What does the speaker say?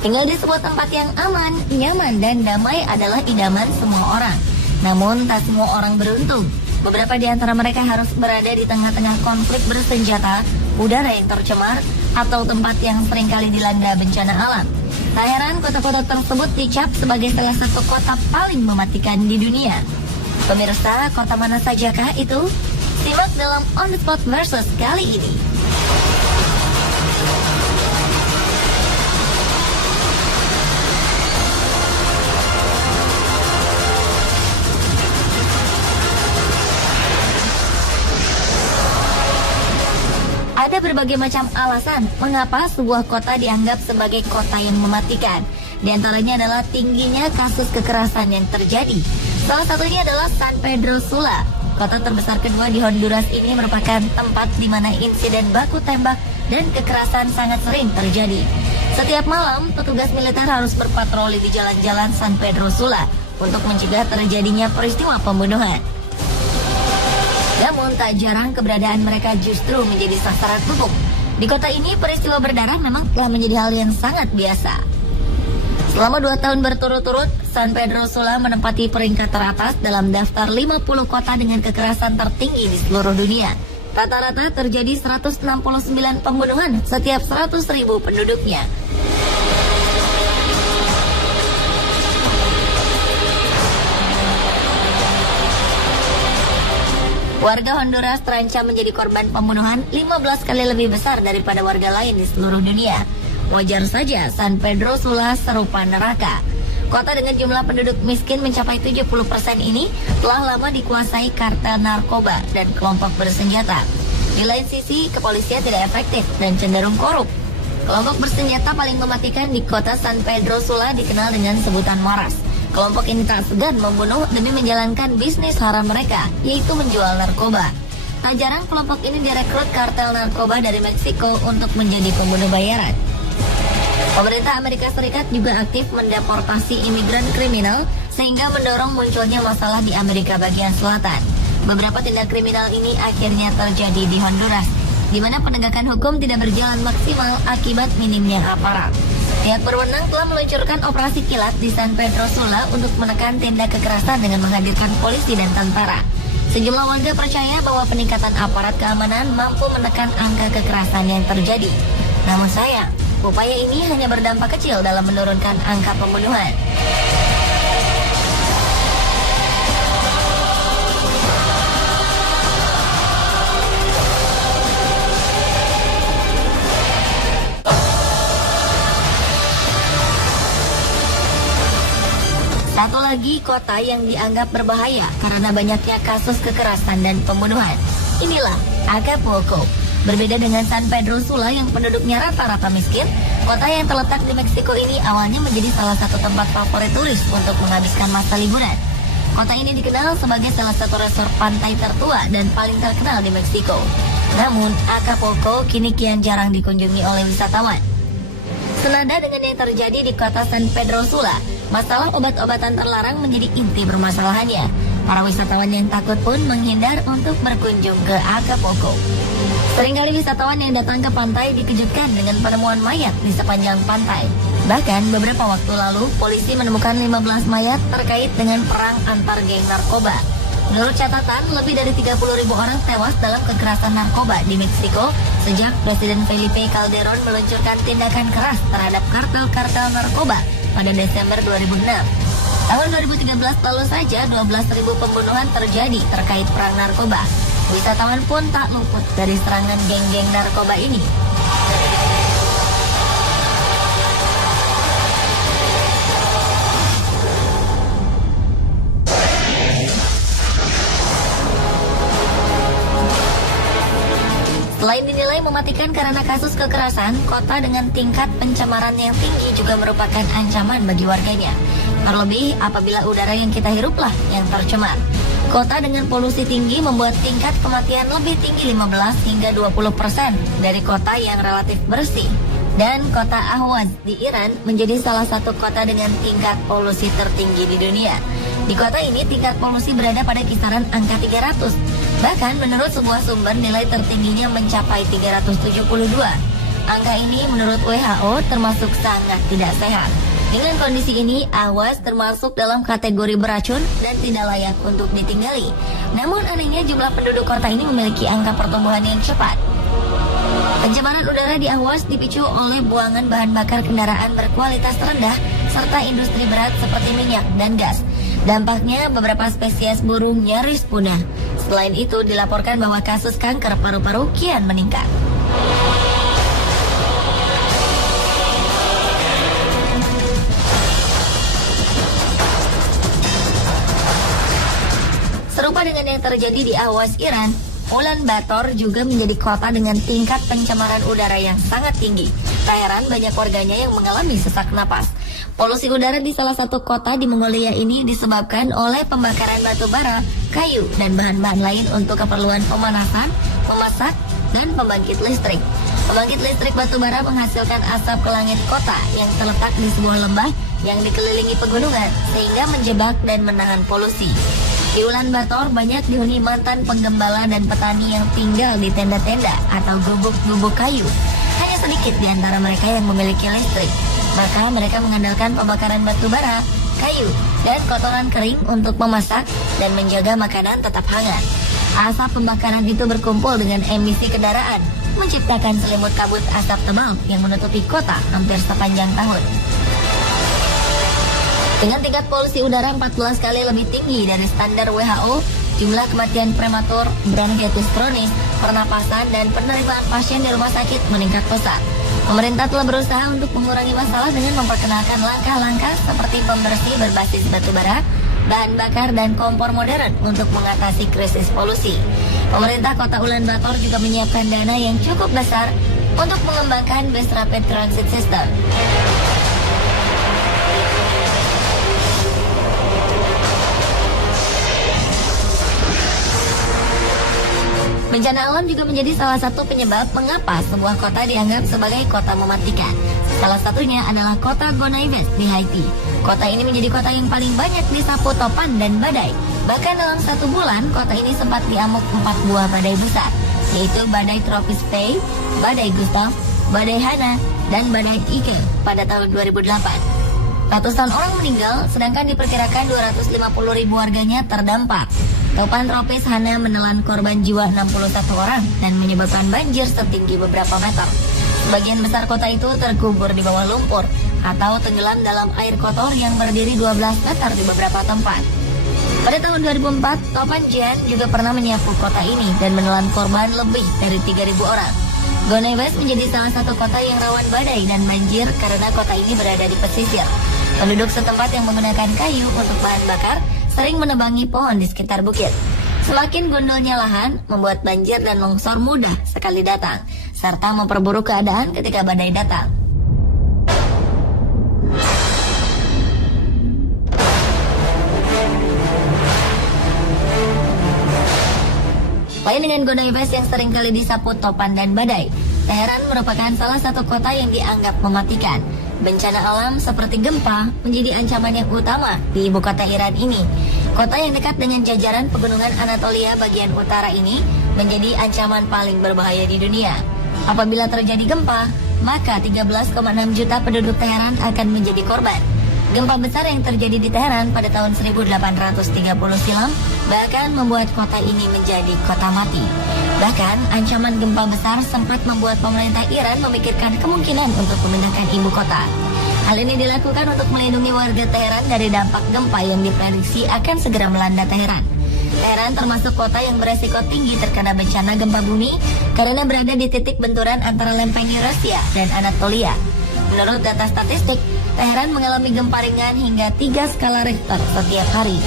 Tinggal di sebuah tempat yang aman, nyaman, dan damai adalah idaman semua orang. Namun, tak semua orang beruntung. Beberapa di antara mereka harus berada di tengah-tengah konflik bersenjata, udara yang tercemar, atau tempat yang seringkali dilanda bencana alam. Tak heran kota-kota tersebut dicap sebagai salah satu kota paling mematikan di dunia. Pemirsa, kota mana sajakah itu? Simak dalam On The Spot Versus kali ini. Ada berbagai macam alasan mengapa sebuah kota dianggap sebagai kota yang mematikan. Di antaranya adalah tingginya kasus kekerasan yang terjadi. Salah satunya adalah San Pedro Sula. Kota terbesar kedua di Honduras ini merupakan tempat di mana insiden baku tembak dan kekerasan sangat sering terjadi. Setiap malam, petugas militer harus berpatroli di jalan-jalan San Pedro Sula untuk mencegah terjadinya peristiwa pembunuhan. Namun tak jarang keberadaan mereka justru menjadi sasaran empuk. Di kota ini peristiwa berdarah memang telah menjadi hal yang sangat biasa. Selama 2 tahun berturut-turut, San Pedro Sula menempati peringkat teratas dalam daftar 50 kota dengan kekerasan tertinggi di seluruh dunia. Rata-rata terjadi 169 pembunuhan setiap 100.000 penduduknya. Warga Honduras terancam menjadi korban pembunuhan 15 kali lebih besar daripada warga lain di seluruh dunia. Wajar saja San Pedro Sula serupa neraka. Kota dengan jumlah penduduk miskin mencapai 70% ini telah lama dikuasai kartel narkoba dan kelompok bersenjata. Di lain sisi, kepolisian tidak efektif dan cenderung korup. Kelompok bersenjata paling mematikan di kota San Pedro Sula dikenal dengan sebutan Maras. Kelompok ini tak segan membunuh demi menjalankan bisnis haram mereka, yaitu menjual narkoba. Tak jarang kelompok ini direkrut kartel narkoba dari Meksiko untuk menjadi pembunuh bayaran. Pemerintah Amerika Serikat juga aktif mendeportasi imigran kriminal sehingga mendorong munculnya masalah di Amerika bagian selatan. Beberapa tindak kriminal ini akhirnya terjadi di Honduras, di mana penegakan hukum tidak berjalan maksimal akibat minimnya aparat. Pihak berwenang telah meluncurkan operasi kilat di San Pedro Sula untuk menekan tindak kekerasan dengan menghadirkan polisi dan tentara. Sejumlah warga percaya bahwa peningkatan aparat keamanan mampu menekan angka kekerasan yang terjadi. Namun sayang, upaya ini hanya berdampak kecil dalam menurunkan angka pembunuhan. Satu lagi kota yang dianggap berbahaya karena banyaknya kasus kekerasan dan pembunuhan. Inilah Acapulco. Berbeda dengan San Pedro Sula yang penduduknya rata-rata miskin, kota yang terletak di Meksiko ini awalnya menjadi salah satu tempat favorit turis untuk menghabiskan masa liburan. Kota ini dikenal sebagai salah satu resort pantai tertua dan paling terkenal di Meksiko. Namun, Acapulco kini kian jarang dikunjungi oleh wisatawan. Senada dengan yang terjadi di kota San Pedro Sula, masalah obat-obatan terlarang menjadi inti permasalahannya. Para wisatawan yang takut pun menghindar untuk berkunjung ke Acapulco. Seringkali wisatawan yang datang ke pantai dikejutkan dengan penemuan mayat di sepanjang pantai. Bahkan beberapa waktu lalu, polisi menemukan 15 mayat terkait dengan perang antar geng narkoba. Menurut catatan, lebih dari 30.000 orang tewas dalam kekerasan narkoba di Meksiko sejak Presiden Felipe Calderón meluncurkan tindakan keras terhadap kartel-kartel narkoba pada Desember 2006. Tahun 2013 lalu saja 12.000 pembunuhan terjadi terkait perang narkoba. Wisatawan pun tak luput dari serangan geng-geng narkoba ini. Selain dinilai mematikan karena kasus kekerasan, kota dengan tingkat pencemaran yang tinggi juga merupakan ancaman bagi warganya. Terlebih apabila udara yang kita hiruplah yang tercemar. Kota dengan polusi tinggi membuat tingkat kematian lebih tinggi 15 hingga 20% dari kota yang relatif bersih. Dan kota Ahwaz di Iran menjadi salah satu kota dengan tingkat polusi tertinggi di dunia. Di kota ini tingkat polusi berada pada kisaran angka 300. Bahkan menurut sebuah sumber nilai tertingginya mencapai 372. Angka ini menurut WHO termasuk sangat tidak sehat. Dengan kondisi ini, Awas termasuk dalam kategori beracun dan tidak layak untuk ditinggali. Namun anehnya jumlah penduduk kota ini memiliki angka pertumbuhan yang cepat. Pencemaran udara di Awas dipicu oleh buangan bahan bakar kendaraan berkualitas rendah serta industri berat seperti minyak dan gas. Dampaknya beberapa spesies burung nyaris punah. Selain itu dilaporkan bahwa kasus kanker paru-paru kian meningkat. Serupa dengan yang terjadi di Awas, Iran, Ulaanbaatar juga menjadi kota dengan tingkat pencemaran udara yang sangat tinggi. Tak heran banyak warganya yang mengalami sesak napas. Polusi udara di salah satu kota di Mongolia ini disebabkan oleh pembakaran batu bara, kayu, dan bahan-bahan lain untuk keperluan pemanasan, memasak, dan pembangkit listrik. Pembangkit listrik batu bara menghasilkan asap ke langit kota yang terletak di sebuah lembah yang dikelilingi pegunungan sehingga menjebak dan menahan polusi. Di Ulaanbaatar banyak dihuni mantan penggembala dan petani yang tinggal di tenda-tenda atau gubuk-gubuk kayu. Hanya sedikit di antara mereka yang memiliki listrik. Maka mereka mengandalkan pembakaran batu bara, kayu, dan kotoran kering untuk memasak dan menjaga makanan tetap hangat. Asap pembakaran itu berkumpul dengan emisi kendaraan, menciptakan selimut kabut asap tebal yang menutupi kota hampir sepanjang tahun. Dengan tingkat polusi udara 14 kali lebih tinggi dari standar WHO, jumlah kematian prematur, bronkitis kronis, pernapasan, dan penerimaan pasien di rumah sakit meningkat pesat. Pemerintah telah berusaha untuk mengurangi masalah dengan memperkenalkan langkah-langkah seperti pembersih berbasis batu bara, bahan bakar, dan kompor modern untuk mengatasi krisis polusi. Pemerintah kota Ulaanbaatar juga menyiapkan dana yang cukup besar untuk mengembangkan bus rapid transit system. Bencana alam juga menjadi salah satu penyebab mengapa sebuah kota dianggap sebagai kota mematikan. Salah satunya adalah kota Gonaives di Haiti. Kota ini menjadi kota yang paling banyak disapu topan dan badai. Bahkan dalam 1 bulan, kota ini sempat diamuk 4 buah badai besar, yaitu badai tropis Faye, badai Gustav, badai Hana, dan badai Ike pada tahun 2008. Ratusan orang meninggal, sedangkan diperkirakan 250.000 warganya terdampak. Topan tropis Hana menelan korban jiwa 61 orang dan menyebabkan banjir setinggi beberapa meter. Sebagian besar kota itu terkubur di bawah lumpur atau tenggelam dalam air kotor yang berdiri 12 meter di beberapa tempat. Pada tahun 2004, Topan Jan juga pernah menyapu kota ini dan menelan korban lebih dari 3.000 orang. Gonaives menjadi salah satu kota yang rawan badai dan banjir karena kota ini berada di pesisir. Penduduk setempat yang menggunakan kayu untuk bahan bakar sering menebangi pohon di sekitar bukit. Semakin gundulnya lahan, membuat banjir dan longsor mudah sekali datang, serta memperburuk keadaan ketika badai datang. Lain dengan Gonaives yang sering kali disapu topan dan badai, Teheran merupakan salah satu kota yang dianggap mematikan. Bencana alam seperti gempa menjadi ancaman yang utama di ibu kota Iran ini. Kota yang dekat dengan jajaran pegunungan Anatolia bagian utara ini menjadi ancaman paling berbahaya di dunia. Apabila terjadi gempa, maka 13,6 juta penduduk Teheran akan menjadi korban. Gempa besar yang terjadi di Teheran pada tahun 1830 silam bahkan membuat kota ini menjadi kota mati. Bahkan, ancaman gempa besar sempat membuat pemerintah Iran memikirkan kemungkinan untuk memindahkan ibu kota. Hal ini dilakukan untuk melindungi warga Teheran dari dampak gempa yang diprediksi akan segera melanda Teheran. Teheran termasuk kota yang beresiko tinggi terkena bencana gempa bumi karena berada di titik benturan antara lempeng Eurasia dan Anatolia. Menurut data statistik, Teheran mengalami gempa ringan hingga 3 skala Richter setiap hari.